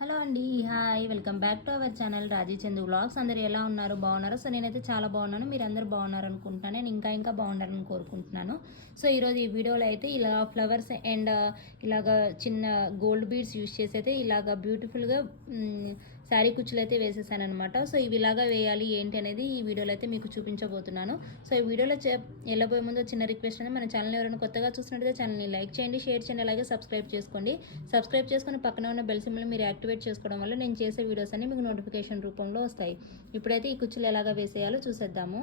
Hello అండి hi. Welcome back to our channel Raji Chandu vlogs. అందరు ఎలా ఉన్నారు? బాగున్నారో? సో నేనైతే చాలా బాగున్నాను. మీరు అందరు బాగున్నారు అనుకుంటున్నాను నేను ఇంకా ఇంకా బాగుండాలని కోరుకుంటున్నాను. సో ఈరోజు ఈ వీడియోలో అయితే ఇలా ఫ్లవర్స్ అండ్ ఇలాగ చిన్న గోల్డ్ బీడ్స్ యూస్ చేసి అయితే ఇలాగ బ్యూటిఫుల్గా శారీ కుచ్చులు అయితే వేసేసాను అనమాట సో ఇవి ఇలాగా వేయాలి ఏంటి అనేది ఈ వీడియోలో అయితే మీకు చూపించబోతున్నాను. సో ఈ వీడియోలో వెళ్ళబోయే ముందు చిన్న రిక్వెస్ట్ అనేది మన ఛానల్ ఎవరైనా కొత్తగా చూసినట్టయితే ఛానల్ని లైక్ చేయండి షేర్ చేయండి అలాగే సబ్స్క్రైబ్ చేసుకోండి. సబ్స్క్రైబ్ చేసుకుని పక్కన ఉన్న బెల్ సింబల్ మీరు యాక్టివేట్ చేసుకోవడం వల్ల నేను చేసే వీడియోస్ అన్ని మీకు నోటిఫికేషన్ రూపంలో వస్తాయి. ఇప్పుడైతే ఈ కుచ్చులు ఎలాగా వేసేయాలో చూసేద్దాము.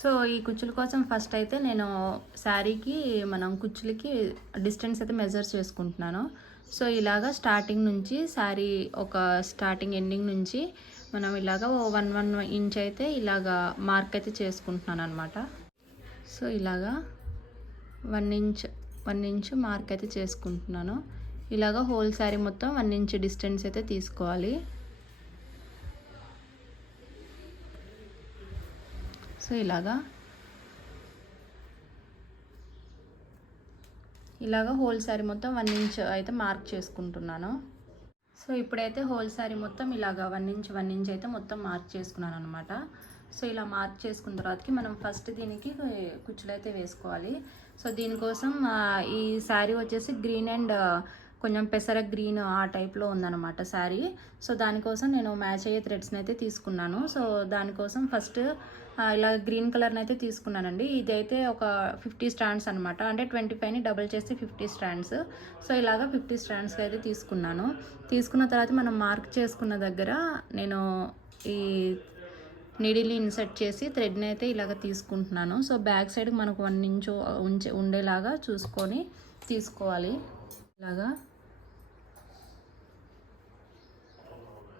సో ఈ కుచ్చుల కోసం ఫస్ట్ అయితే నేను శారీకి మనం కుచ్చులకి డిస్టెన్స్ అయితే మెజర్ చేసుకుంటున్నాను. సో ఇలాగా స్టార్టింగ్ నుంచి శారీ ఒక స్టార్టింగ్ ఎండింగ్ నుంచి మనం ఇలాగా వన్ వన్ ఇంచ్ అయితే ఇలాగా మార్క్ అయితే చేసుకుంటున్నాను అనమాట సో ఇలాగా one inch one inch mark అయితే చేసుకుంటున్నాను. ఇలాగ హోల్ శారీ మొత్తం వన్ ఇంచ్ డిస్టెన్స్ అయితే తీసుకోవాలి. సో ఇలాగా ఇలాగా హోల్ శారీ మొత్తం వన్ ఇంచ్ అయితే మార్క్ చేసుకుంటున్నాను. సో ఇప్పుడైతే హోల్ శారీ మొత్తం ఇలాగా వన్ ఇంచ్ వన్ ఇంచ్ అయితే మొత్తం మార్క్ చేసుకున్నాను అనమాట సో ఇలా మార్క్ చేసుకున్న తర్వాతకి మనం ఫస్ట్ దీనికి కుచ్చులు అయితే వేసుకోవాలి. సో దీనికోసం ఈ శారీ వచ్చేసి గ్రీన్ అండ్ కొంచెం పెసర గ్రీన్ ఆ టైప్లో ఉందన్నమాట శారీ. సో దానికోసం నేను మ్యాచ్ అయ్యే థ్రెడ్స్ని అయితే తీసుకున్నాను. సో దానికోసం ఫస్ట్ ఇలా గ్రీన్ కలర్ని అయితే తీసుకున్నానండి. ఇదైతే ఒక ఫిఫ్టీ స్టాండ్స్ అనమాట అంటే ట్వంటీ ఫైవ్ని డబుల్ చేసి ఫిఫ్టీ స్టాండ్స్ సో ఇలాగా ఫిఫ్టీ స్టాండ్స్కి అయితే తీసుకున్నాను. తీసుకున్న తర్వాత మనం మార్క్ చేసుకున్న దగ్గర నేను ఈ నీడిల్ని ఇన్సర్ట్ చేసి థ్రెడ్ని అయితే ఇలాగ తీసుకుంటున్నాను. సో బ్యాక్ సైడ్ మనకు వన్ ఇంచు ఉంచే ఉండేలాగా చూసుకొని తీసుకోవాలి. ఇలాగా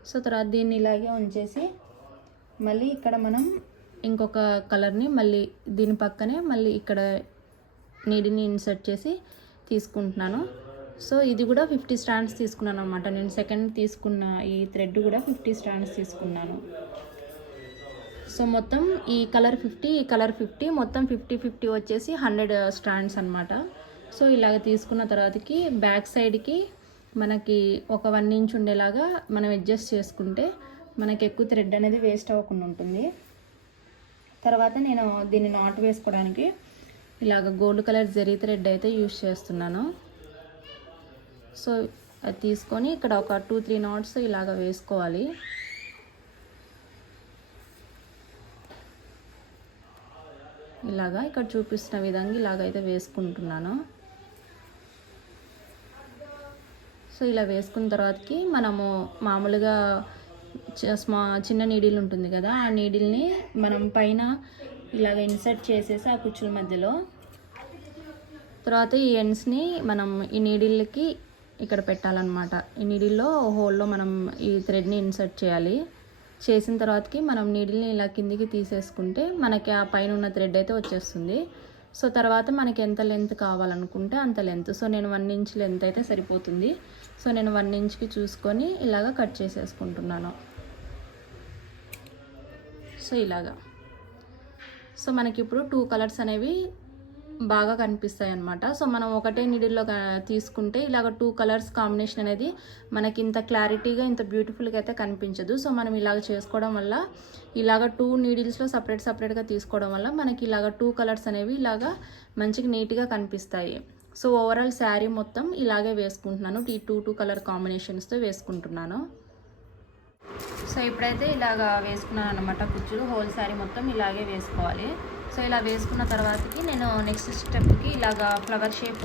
సో తర్వాత దీన్ని ఇలాగే ఉంచేసి మళ్ళీ ఇక్కడ మనం ఇంకొక కలర్ని మళ్ళీ దీని పక్కనే మళ్ళీ ఇక్కడ నీడిని ఇన్సర్ట్ చేసి తీసుకుంటున్నాను. సో ఇది కూడా ఫిఫ్టీ స్టాండ్స్ తీసుకున్నాను అనమాట నేను సెకండ్ తీసుకున్న ఈ థ్రెడ్ కూడా ఫిఫ్టీ స్టాండ్స్ తీసుకున్నాను. సో మొత్తం ఈ కలర్ ఫిఫ్టీ ఈ కలర్ ఫిఫ్టీ మొత్తం ఫిఫ్టీ ఫిఫ్టీ వచ్చేసి హండ్రెడ్ స్టాండ్స్ అనమాట సో ఇలాగ తీసుకున్న తర్వాతకి బ్యాక్ సైడ్కి మనకి ఒక వన్ ఇంచ్ ఉండేలాగా మనం అడ్జస్ట్ చేసుకుంటే మనకి ఎక్కువ థ్రెడ్ అనేది వేస్ట్ అవ్వకుండా ఉంటుంది. తర్వాత నేను దీన్ని నాట్ వేసుకోవడానికి ఇలాగ గోల్డ్ కలర్ జరీ థ్రెడ్ అయితే యూస్ చేస్తున్నాను. సో అది తీసుకొని ఇక్కడ ఒక టూ త్రీ నాట్స్ ఇలాగ వేసుకోవాలి. ఇలాగా ఇక్కడ చూపిస్తున్న విధంగా ఇలాగైతే వేసుకుంటున్నాను. సో ఇలా వేసుకున్న తర్వాతకి మనము మామూలుగా స్మా చిన్న నీడిల్ ఉంటుంది కదా ఆ నీడిల్ని మనం పైన ఇలాగ ఇన్సర్ట్ చేసేసి ఆ కుచ్చుల మధ్యలో తర్వాత ఈ ఎండ్స్ని మనం ఈ నీడిల్కి ఇక్కడ పెట్టాలన్నమాట. ఈ నీడిల్లో హోల్లో మనం ఈ థ్రెడ్ని ఇన్సర్ట్ చేయాలి. చేసిన తర్వాతకి మనం నీడిల్ని ఇలా కిందికి తీసేసుకుంటే మనకి ఆ పైన ఉన్న థ్రెడ్ అయితే వచ్చేస్తుంది. సో తర్వాత మనకి ఎంత లెంత్ కావాలనుకుంటే అంత లెంత్ సో నేను వన్ ఇంచ్ లెంత్ అయితే సరిపోతుంది. సో నేను వన్ ఇంచ్కి చూసుకొని ఇలాగ కట్ చేసేసుకుంటున్నాను. సో ఇలాగా. సో మనకి ఇప్పుడు టూ కలర్స్ అనేవి బాగా కనిపిస్తాయి అన్నమాట సో మనం ఒకటే నీడిల్లో తీసుకుంటే ఇలాగ టూ కలర్స్ కాంబినేషన్ అనేది మనకి ఇంత క్లారిటీగా ఇంత బ్యూటిఫుల్గా అయితే కనిపించదు. సో మనం ఇలాగ చేసుకోవడం వల్ల ఇలాగ టూ నీడిల్స్లో సపరేట్ సపరేట్గా తీసుకోవడం వల్ల మనకి ఇలాగ టూ కలర్స్ అనేవి ఇలాగ మంచిగా నీట్గా కనిపిస్తాయి. సో ఓవరాల్ శారీ మొత్తం ఇలాగే వేసుకుంటున్నాను. ఈ టూ టూ కలర్ కాంబినేషన్స్తో వేసుకుంటున్నాను. సో ఇప్పుడైతే ఇలాగ వేసుకున్నాను అనమాట కుచ్చులు. హోల్ శారీ మొత్తం ఇలాగే వేసుకోవాలి. సో ఇలా వేసుకున్న తర్వాతకి నేను నెక్స్ట్ స్టెప్కి ఇలాగ ఫ్లవర్ షేప్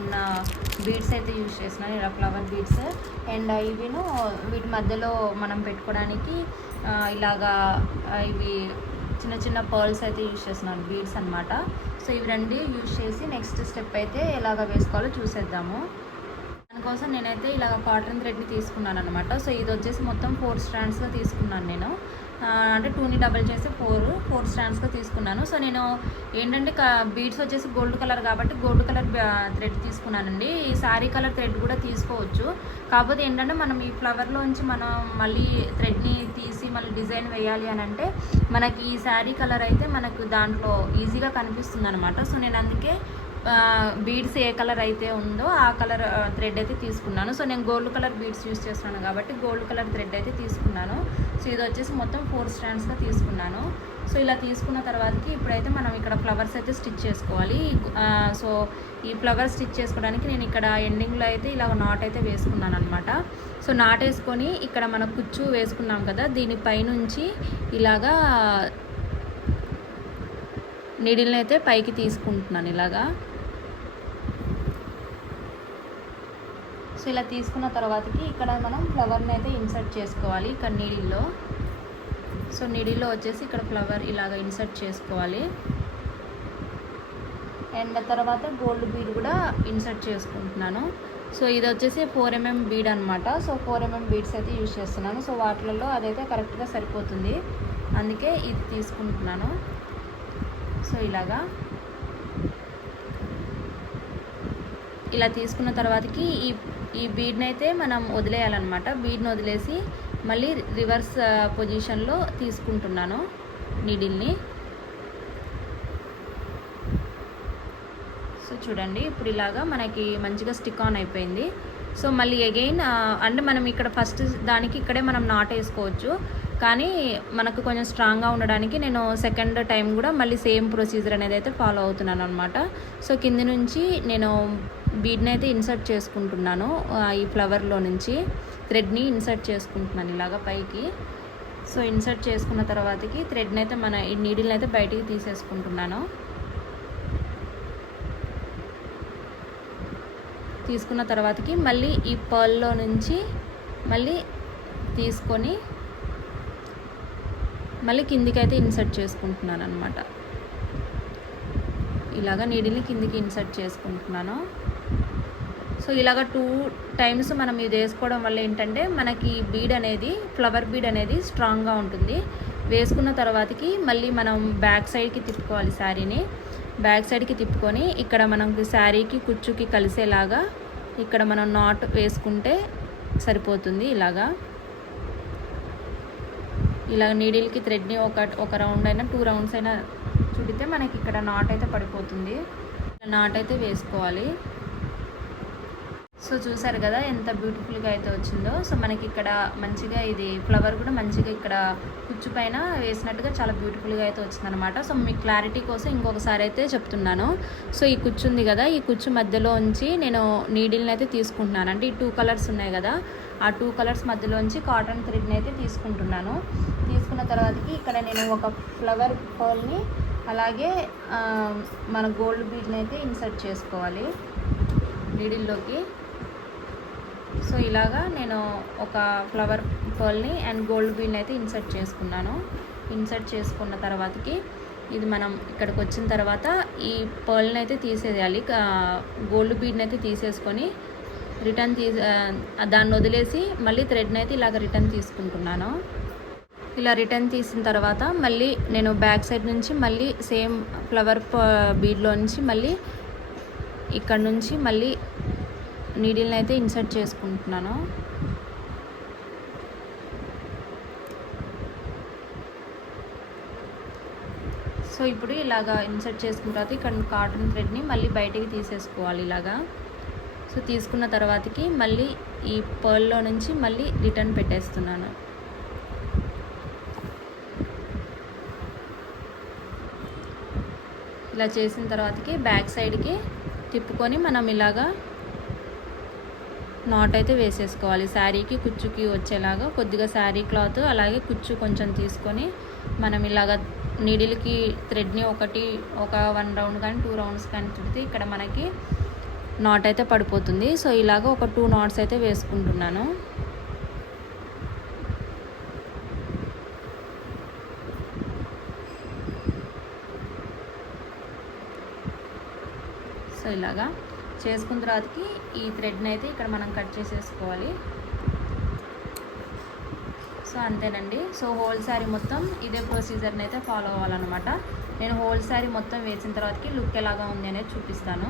ఉన్న బీడ్స్ అయితే యూజ్ చేసినాను ఇలా ఫ్లవర్ బీడ్స్ అండ్ ఇవిను వీటి మధ్యలో మనం పెట్టుకోవడానికి ఇలాగా ఇవి చిన్న చిన్న పర్ల్స్ అయితే యూజ్ చేస్తున్నాను. బీడ్స్ అన్నమాట. సో ఇవి రెండు యూజ్ చేసి నెక్స్ట్ స్టెప్ అయితే ఎలాగ వేసుకోవాలో చూసేద్దాము. కోసం నేనైతే ఇలాగ కాటన్ థ్రెడ్ని తీసుకున్నాను అనమాట సో ఇది వచ్చేసి మొత్తం ఫోర్ స్టాండ్స్గా తీసుకున్నాను నేను. అంటే టూని డబల్ చేసి ఫోర్ ఫోర్ స్టాండ్స్గా తీసుకున్నాను. సో నేను ఏంటంటే బీడ్స్ వచ్చేసి గోల్డ్ కలర్ కాబట్టి గోల్డ్ కలర్ థ్రెడ్ తీసుకున్నానండి. ఈ శారీ కలర్ థ్రెడ్ కూడా తీసుకోవచ్చు. కాకపోతే ఏంటంటే మనం ఈ ఫ్లవర్లోంచి మనం మళ్ళీ థ్రెడ్ని తీసి మళ్ళీ డిజైన్ వేయాలి అని అంటే మనకి ఈ శారీ కలర్ అయితే మనకు దాంట్లో ఈజీగా కనిపిస్తుంది అనమాట సో నేను అందుకే బీడ్స్ ఏ కలర్ అయితే ఉందో ఆ కలర్ థ్రెడ్ అయితే తీసుకున్నాను. సో నేను గోల్డ్ కలర్ బీడ్స్ యూస్ చేస్తున్నాను కాబట్టి గోల్డ్ కలర్ థ్రెడ్ అయితే తీసుకున్నాను. సో ఇది వచ్చేసి మొత్తం ఫోర్ స్టాండ్స్గా తీసుకున్నాను. సో ఇలా తీసుకున్న తర్వాతకి ఇప్పుడైతే మనం ఇక్కడ ఫ్లవర్స్ అయితే స్టిచ్ చేసుకోవాలి. సో ఈ ఫ్లవర్స్ స్టిచ్ చేసుకోవడానికి నేను ఇక్కడ ఎండింగ్లో అయితే ఇలా నాట్ అయితే వేసుకున్నాను అనమాట సో నాట్ వేసుకొని ఇక్కడ మన కుచ్చు వేసుకున్నాం కదా దీనిపైనుంచి ఇలాగా నీడిల్ని అయితే పైకి తీసుకుంటున్నాను ఇలాగా సో ఇలా తీసుకున్న తర్వాతకి ఇక్కడ మనం ఫ్లవర్ని అయితే ఇన్సర్ట్ చేసుకోవాలి ఇక్కడ నీడిల్లో. సో నీడిల్లో వచ్చేసి ఇక్కడ ఫ్లవర్ ఇలాగ ఇన్సర్ట్ చేసుకోవాలి. అండ్ తర్వాత గోల్డ్ బీడ్ కూడా ఇన్సర్ట్ చేసుకుంటున్నాను. సో ఇది వచ్చేసి ఫోర్ ఎంఎం బీడ్ అనమాట సో ఫోర్ ఎంఎం బీడ్స్ అయితే యూజ్ చేస్తున్నాను. సో వాటిలలో అదైతే కరెక్ట్గా సరిపోతుంది. అందుకే ఇది తీసుకుంటున్నాను. సో ఇలాగా. ఇలా తీసుకున్న తర్వాతకి ఈ ఈ బీడ్ని అయితే మనం వదిలేయాలన్నమాట. బీడ్ని వదిలేసి మళ్ళీ రివర్స్ పొజిషన్లో తీసుకుంటున్నాను నీడిల్ని సో చూడండి ఇప్పుడు ఇలాగా మనకి మంచిగా స్టిక్ ఆన్ అయిపోయింది. సో మళ్ళీ అగైన్ అంటే మనం ఇక్కడ ఫస్ట్ దానికి ఇక్కడే మనం నాట్ వేసుకోవచ్చు. కానీ మనకు కొంచెం స్ట్రాంగ్గా ఉండడానికి నేను సెకండ్ టైం కూడా మళ్ళీ సేమ్ ప్రొసీజర్ అనేది అయితే ఫాలో అవుతున్నాను అనమాట సో కింది నుంచి నేను బీడ్ని అయితే ఇన్సర్ట్ చేసుకుంటున్నాను ఈ ఫ్లవర్లో నుంచి. థ్రెడ్ని ఇన్సర్ట్ చేసుకుంటున్నాను ఇలాగా పైకి. సో ఇన్సర్ట్ చేసుకున్న తర్వాతకి థ్రెడ్ని అయితే మన ఈ నీడిల్ని అయితే బయటికి తీసేసుకుంటున్నాను. తీసుకున్న తర్వాతకి మళ్ళీ ఈ పర్ల్లో నుంచి మళ్ళీ తీసుకొని మళ్ళీ కిందికి అయితే ఇన్సర్ట్ చేసుకుంటున్నాను అనమాట ఇలాగ నీడిల్ని కిందికి ఇన్సర్ట్ చేసుకుంటున్నాను. సో ఇలాగ టూ టైమ్స్ మనం ఇది వేసుకోవడం వల్ల ఏంటంటే మనకి బీడ్ అనేది ఫ్లవర్ బీడ్ అనేది స్ట్రాంగ్గా ఉంటుంది. వేసుకున్న తర్వాతకి మళ్ళీ మనం బ్యాక్ సైడ్కి తిప్పుకోవాలి శారీని. బ్యాక్ సైడ్కి తిప్పుకొని ఇక్కడ మనకి శారీకి కుచ్చుకి కలిసేలాగా ఇక్కడ మనం నాట్ వేసుకుంటే సరిపోతుంది ఇలాగా. ఇలా నీడిల్కి థ్రెడ్ని ఒక ఒక రౌండ్ అయినా టూ రౌండ్స్ అయినా చుడితే మనకి ఇక్కడ నాట్ అయితే పడిపోతుంది. నాట్ అయితే వేసుకోవాలి. సో చూసారు కదా ఎంత బ్యూటిఫుల్గా అయితే వచ్చిందో. సో మనకి ఇక్కడ మంచిగా ఇది ఫ్లవర్ కూడా మంచిగా ఇక్కడ కుచ్చు పైన వేసినట్టుగా చాలా బ్యూటిఫుల్గా అయితే వచ్చిందనమాట సో మీ క్లారిటీ కోసం ఇంకొకసారి అయితే చెప్తున్నాను. సో ఈ కుచ్చు ఉంది కదా ఈ కుచ్చు మధ్యలో ఉంచి నేను నీడిల్ని అయితే తీసుకుంటున్నాను. అంటే ఈ టూ కలర్స్ ఉన్నాయి కదా ఆ టూ కలర్స్ మధ్యలోంచి కాటన్ థ్రెడ్ని అయితే తీసుకుంటున్నాను. తీసుకున్న తర్వాతకి ఇక్కడ నేను ఒక ఫ్లవర్ పర్ల్ని అలాగే మన గోల్డ్ బీడ్ని అయితే ఇన్సర్ట్ చేసుకోవాలి. నీడిల్లోకి సో ఇలాగా నేను ఒక ఫ్లవర్ పర్ల్ని అండ్ గోల్డ్ బీడ్ని అయితే ఇన్సర్ట్ చేసుకున్నాను. ఇన్సర్ట్ చేసుకున్న తర్వాతకి ఇది మనం ఇక్కడికి వచ్చిన తర్వాత ఈ పర్ల్ని అయితే తీసేయాలి. గోల్డ్ బీడ్ని అయితే తీసేసుకొని రిటర్న్ తీ దాన్ని వదిలేసి మళ్ళీ థ్రెడ్ని అయితే ఇలాగ రిటర్న్ తీసుకుంటున్నాను. ఇలా రిటర్న్ తీసిన తర్వాత మళ్ళీ నేను బ్యాక్ సైడ్ నుంచి మళ్ళీ సేమ్ ఫ్లవర్ బీడ్లో నుంచి మళ్ళీ ఇక్కడ నుంచి మళ్ళీ నీడిల్ని అయితే ఇన్సర్ట్ చేసుకుంటున్నాను. సో ఇప్పుడు ఇలాగా ఇన్సర్ట్ చేసుకున్న తర్వాత ఇక్కడ కాటన్ థ్రెడ్ని మళ్ళీ బయటికి తీసేసుకోవాలి ఇలాగా. సో తీసుకున్న తర్వాతకి మళ్ళీ ఈ పర్ల్లో నుంచి మళ్ళీ రిటర్న్ పెట్టేస్తున్నాను. ఇలా చేసిన తర్వాతకి బ్యాక్ సైడ్కి తిప్పుకొని మనం ఇలాగా నాట్ అయితే వేసేసుకోవాలి. శారీకి కుచ్చుకి వచ్చేలాగా కొద్దిగా శారీ క్లాత్ అలాగే కుచ్చు కొంచెం తీసుకొని మనం ఇలాగ నీడిల్కి థ్రెడ్ని ఒకటి ఒక వన్ రౌండ్ కానీ టూ రౌండ్స్ కానీ చుడితే ఇక్కడ మనకి నాట్ అయితే పడిపోతుంది. సో ఇలాగ ఒక టూ నాట్స్ అయితే వేసుకుంటున్నాను. సో ఇలాగా చేసుకున్న తర్వాతకి ఈ థ్రెడ్ని అయితే ఇక్కడ మనం కట్ చేసేసుకోవాలి. సో అంతేనండి. సో హోల్ శారీ మొత్తం ఇదే ప్రొసీజర్ని అయితే ఫాలో అవ్వాలన్నమాట. నేను హోల్ శారీ మొత్తం వేసిన తర్వాతకి లుక్ ఎలాగా ఉంది అనేది చూపిస్తాను.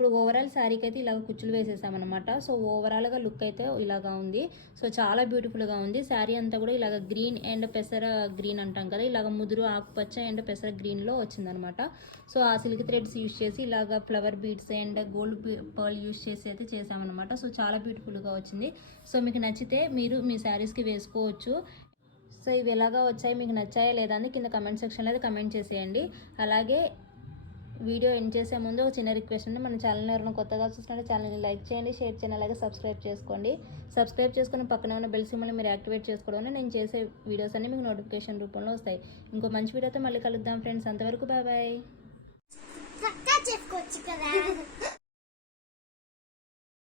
ఇప్పుడు ఓవరాల్ శారీకి అయితే ఇలాగ కుచ్చులు వేసేసామన్నమాట. సో ఓవరాల్గా లుక్ అయితే ఇలాగా ఉంది. సో చాలా బ్యూటిఫుల్గా ఉంది. శారీ అంతా కూడా ఇలాగ గ్రీన్ అండ్ పెసర గ్రీన్ అంటాం కదా. ఇలాగ ముదురు ఆకుపచ్చ అండ్ పెసర గ్రీన్లో వచ్చిందనమాట సో ఆ సిల్క్ థ్రెడ్స్ యూస్ చేసి ఇలాగ flower beads and gold pearl use చేసి అయితే చేసామన్నమాట. సో చాలా బ్యూటిఫుల్గా వచ్చింది. సో మీకు నచ్చితే మీరు మీ శారీస్కి వేసుకోవచ్చు. సో ఇవి ఎలాగా వచ్చాయి? మీకు నచ్చాయా లేదా? అని కింద కమెంట్ సెక్షన్లో అయితే కమెంట్ చేసేయండి. అలాగే వీడియో ఎండ్ చేసే ముందు ఒక చిన్న రిక్వెస్ట్ అండి. మన ఛానల్ ఎవరైనా కొత్తగా చూస్తుంటే ఛానల్ని లైక్ చేయండి షేర్ చేయండి అలాగే సబ్స్క్రైబ్ చేసుకోండి. సబ్స్క్రైబ్ చేసుకుని పక్కన ఉన్న బెల్ సిమ్మల్ని మీరు యాక్టివేట్ చేసుకోవడం నేను చేసే వీడియోస్ అన్ని మీకు నోటిఫికేషన్ రూపంలో వస్తాయి. ఇంకో మంచి వీడియోతో మళ్ళీ కలుద్దాం ఫ్రెండ్స్ అంతవరకు బాయ్ బాయ్ చెప్పుకోవచ్చు కదా.